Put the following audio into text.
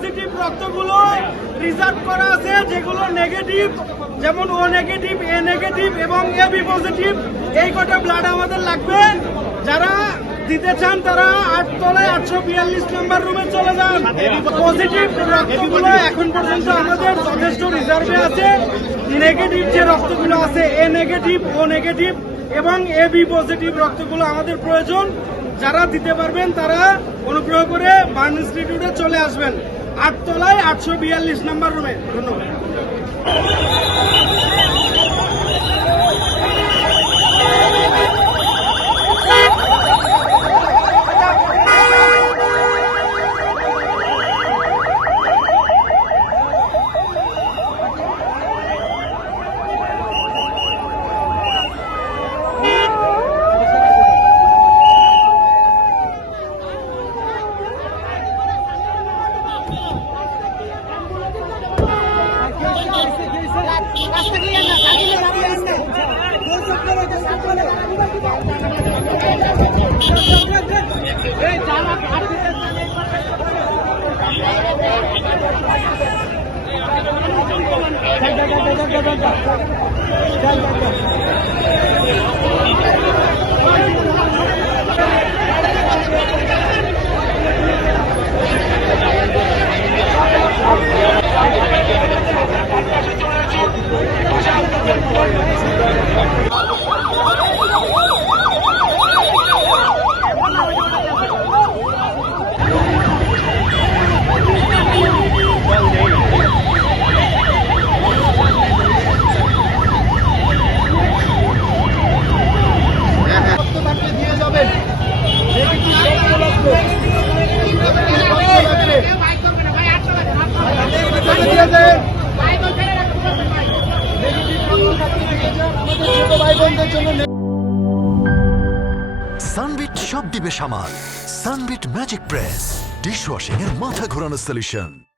Positive রক্তগুলো reserve করা আছে, যেগুলো নেগেটিভ, যেমন ও নেগেটিভ, এ নেগেটিভ এবং এ বি পজিটিভ, এই কটা ব্লাড আমাদের লাগবে। যারা দিতে চান তারা 8 তলায় 842 নম্বর রুমে চলে যান। পজিটিভ রক্তগুলো এখন পর্যন্ত আমাদের যথেষ্ট রিজার্ভে আছে। নেগেটিভ যে রক্তগুলো আছে, এ নেগেটিভ, ও নেগেটিভ এবং এ বি পজিটিভ রক্তগুলো আমাদের প্রয়োজন। যারা দিতে পারবেন তারা অনুগ্রহ করে বার্ন ইনস্টিটিউটে চলে আসবেন, 8 তলায় 842 নম্বর রুমে। ধন্যবাদ। সানবিট সব দিবে সামাল। সানবিট ম্যাজিক প্রেস ডিশওয়াশিং এর মাথা ঘোরানো সলিউশন।